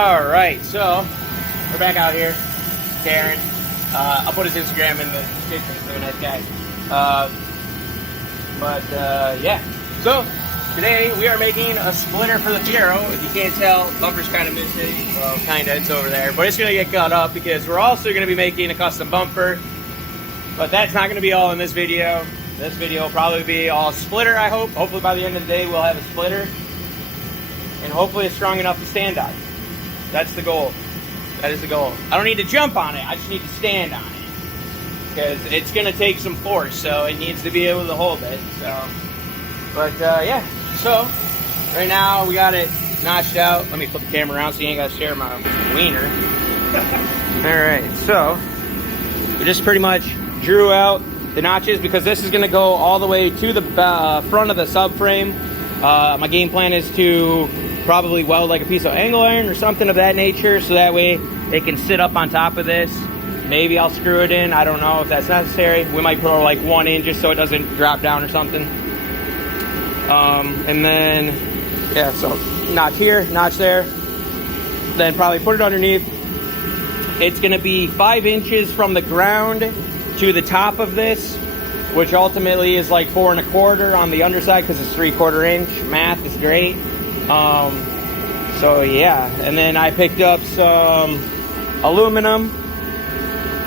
All right, so we're back out here. Karen, I'll put his Instagram in the description. He's a really nice guy. Yeah. So today we are making a splitter for the Fiero. If you can't tell, bumper's kind of missing. Well, kind of, it's over there, but it's gonna get cut up because we're also gonna be making a custom bumper. But that's not gonna be all in this video. This video will probably be all splitter, I hope. Hopefully by the end of the day we'll have a splitter. And hopefully it's strong enough to stand on. That's the goal. That is the goal. I don't need to jump on it, I just need to stand on it. Because it's gonna take some force, so it needs to be able to hold it. So, but yeah. So right now we got it notched out. Let me flip the camera around so you ain't gotta stare at my wiener. Alright, so we just pretty much drew out the notches because this is gonna go all the way to the front of the subframe. My game plan is to probably weld like a piece of angle iron or something of that nature, so that way it can sit up on top of this. Maybe I'll screw it in, I don't know if that's necessary. We might put like 1 in just so it doesn't drop down or something. And then, yeah, so notch here, notch there. Then probably put it underneath. It's gonna be 5 inches from the ground to the top of this, which ultimately is like 4 1/4 on the underside because it's 3/4 inch. Math is great. So yeah, and then I picked up some aluminum.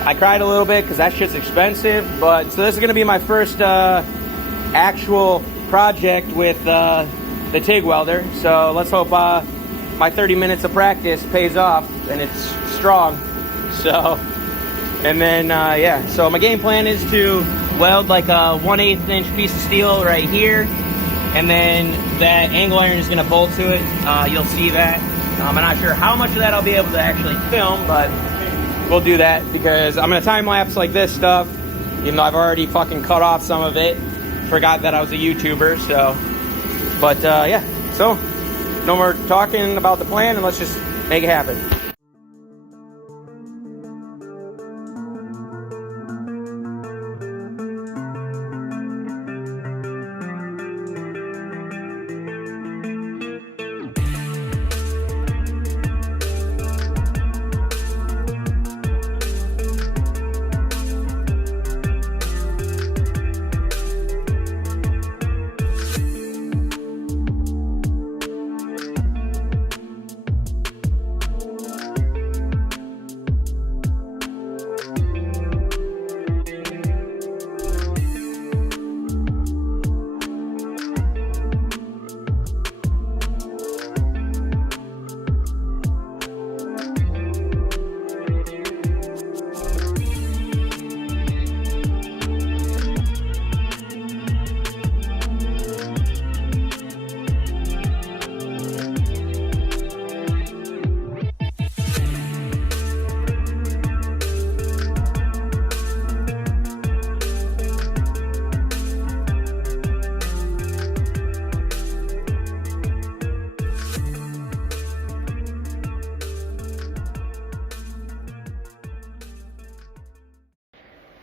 I cried a little bit because that shit's expensive, but so this is gonna be my first actual project with the TIG welder. So let's hope my 30 minutes of practice pays off and it's strong. So, and then yeah, so my game plan is to weld like a 1/8 inch piece of steel right here, and then that angle iron is gonna bolt to it. You'll see that. I'm not sure how much of that I'll be able to actually film, but we'll do that because I'm gonna time lapse like this stuff, even though I've already fucking cut off some of it. Forgot that I was a YouTuber, so. But yeah, so no more talking about the plan and let's just make it happen.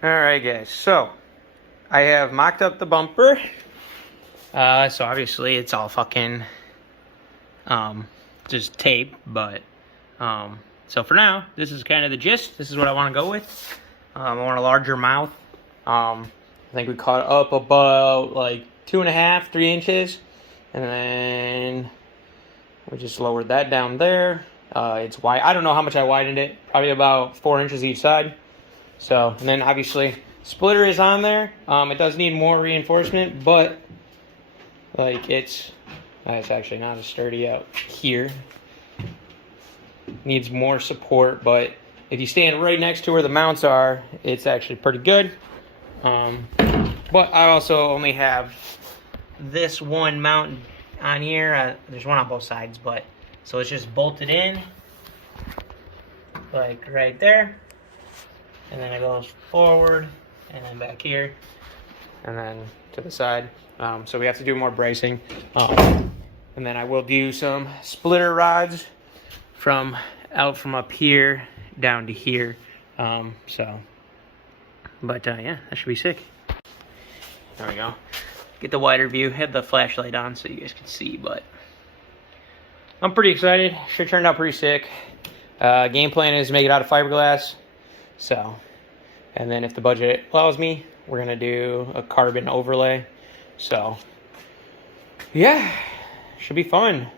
Alright guys, so I have mocked up the bumper. So obviously it's all fucking just tape, but so for now, this is kind of the gist. This is what I want to go with. I want a larger mouth. I think we cut up about like 2.5, 3 inches, and then we just lowered that down there. It's wide. I don't know how much I widened it. Probably about 4 inches each side. So, and then obviously splitter is on there. It does need more reinforcement, but like it's actually not as sturdy out here. Needs more support, but if you stand right next to where the mounts are, it's actually pretty good. But I also only have this one mount on here. There's one on both sides, but so it's just bolted in like right there. And then it goes forward, and then back here, and then to the side. So we have to do more bracing. And then I will do some splitter rods from up here down to here. Yeah, that should be sick. There we go. Get the wider view. Had the flashlight on so you guys can see, but I'm pretty excited. Should turned out pretty sick. Game plan is make it out of fiberglass. So, and then if the budget allows me, we're gonna do a carbon overlay. So, yeah, should be fun.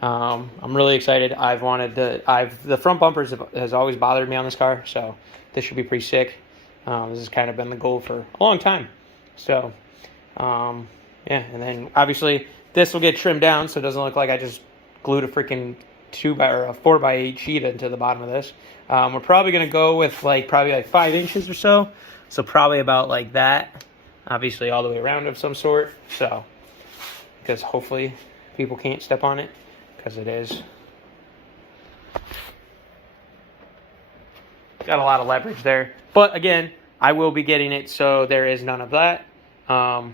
I'm really excited. The front bumpers has always bothered me on this car, so this should be pretty sick. This has kind of been the goal for a long time. So, yeah, and then obviously this will get trimmed down so it doesn't look like I just glued a freaking 4x8 sheet into the bottom of this. We're probably gonna go with probably like 5 inches or so. So probably about like that. Obviously all the way around of some sort. So, because hopefully people can't step on it, because it is got a lot of leverage there. But again, I will be getting it, so there is none of that. I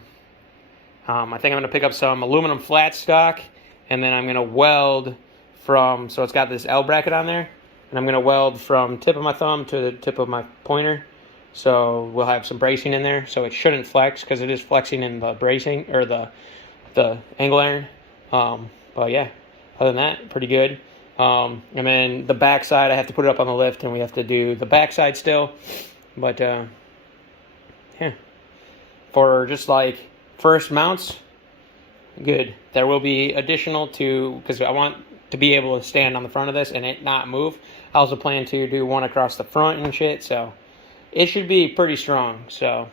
think I'm gonna pick up some aluminum flat stock, and then I'm gonna weld from, so it's got this L bracket on there, and I'm gonna weld from tip of my thumb to the tip of my pointer. So we'll have some bracing in there, so it shouldn't flex, because it is flexing in the bracing, or the angle iron. But yeah, other than that, pretty good. And then the back side, I have to put it up on the lift, and we have to do the back side still. But yeah, for just like first mounts, good. There will be additional because I want to be able to stand on the front of this and it not move. I also plan to do one across the front and shit, so it should be pretty strong. So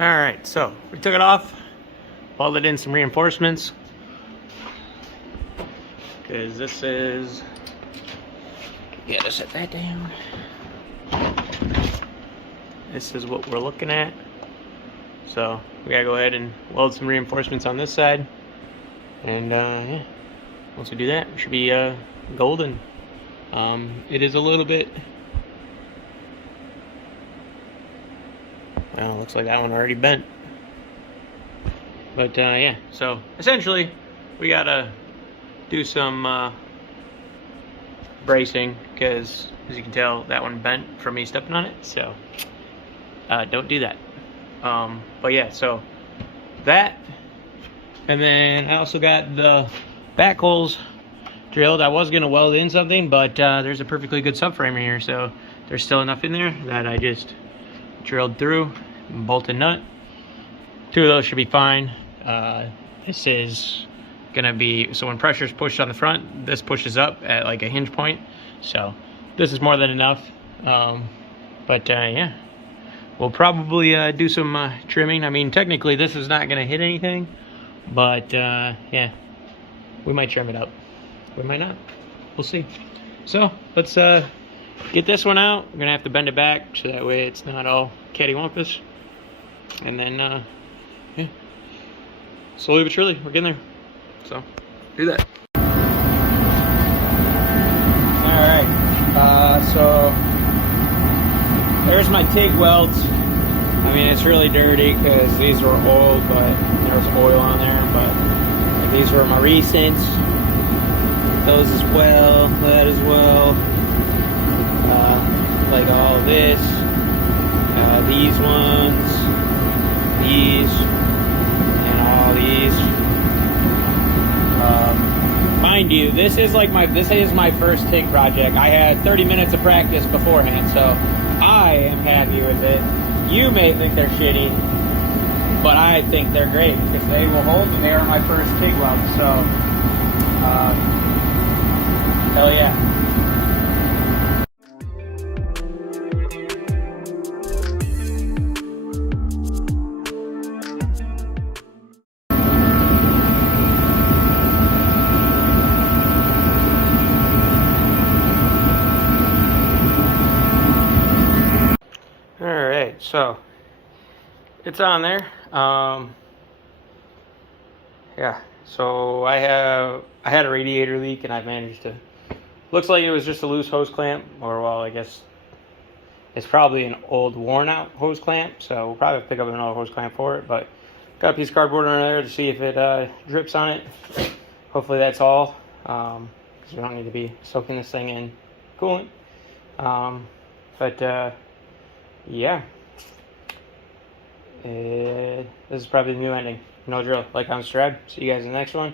alright, so we took it off, welded in some reinforcements, because this is, yeah, just set that down. This is what we're looking at. So we gotta go ahead and weld some reinforcements on this side, and yeah, once we do that, we should be golden. It is a little bit, well, looks like that one already bent. But yeah, so essentially we gotta do some bracing, because as you can tell, that one bent from me stepping on it. So don't do that. But yeah, so that, and then I also got the back holes drilled. I was gonna weld in something, but there's a perfectly good subframer here, so there's still enough in there that I just drilled through, bolt and nut. 2 of those should be fine. This is gonna be, so when pressure's pushed on the front, this pushes up at like a hinge point, so this is more than enough. But yeah, we'll probably do some trimming. I mean, technically this is not gonna hit anything, but yeah, we might trim it up, we might not, we'll see. So let's get this one out. We're gonna have to bend it back so that way it's not all cattywampus, and then yeah, slowly but surely we're getting there. So do that. Alright, so there's my TIG welds. I mean, it's really dirty because these were old, but there was oil on there. But these were my recents. Those as well, that as well. Like all of this. These ones. These. And all these. Mind you, this is my first TIG project. I had 30 minutes of practice beforehand, so I am happy with it. You may think they're shitty, but I think they're great because they will hold, and they are my first TIG weld. So, hell yeah. So it's on there. Yeah, so I had a radiator leak, and I've managed to, looks like it was just a loose hose clamp, or well, I guess it's probably an old worn out hose clamp, so we'll probably pick up another hose clamp for it, but got a piece of cardboard on there to see if it drips on it. Hopefully that's all, because we don't need to be soaking this thing in coolant. Yeah. This is probably the new ending. No drill. Like, comment, subscribe. See you guys in the next one.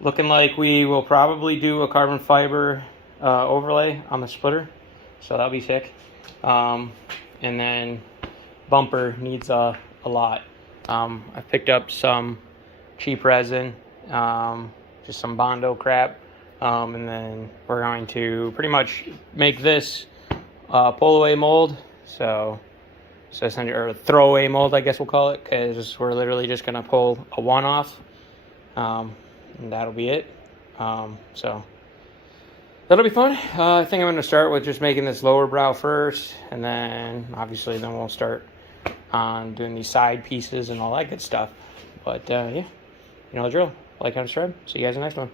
Looking like we will probably do a carbon fiber overlay on the splitter, so that'll be sick. And then bumper needs a lot. I picked up some cheap resin, just some Bondo crap, and then we're going to pretty much make this pull away mold. So essentially, or throwaway mold, I guess we'll call it, because we're literally just gonna pull a one off, and that'll be it. So that'll be fun. I think I'm gonna start with just making this lower brow first, and then obviously then we'll start on doing these side pieces and all that good stuff. But yeah, you know the drill. Like, comment, subscribe. See you guys in the next one.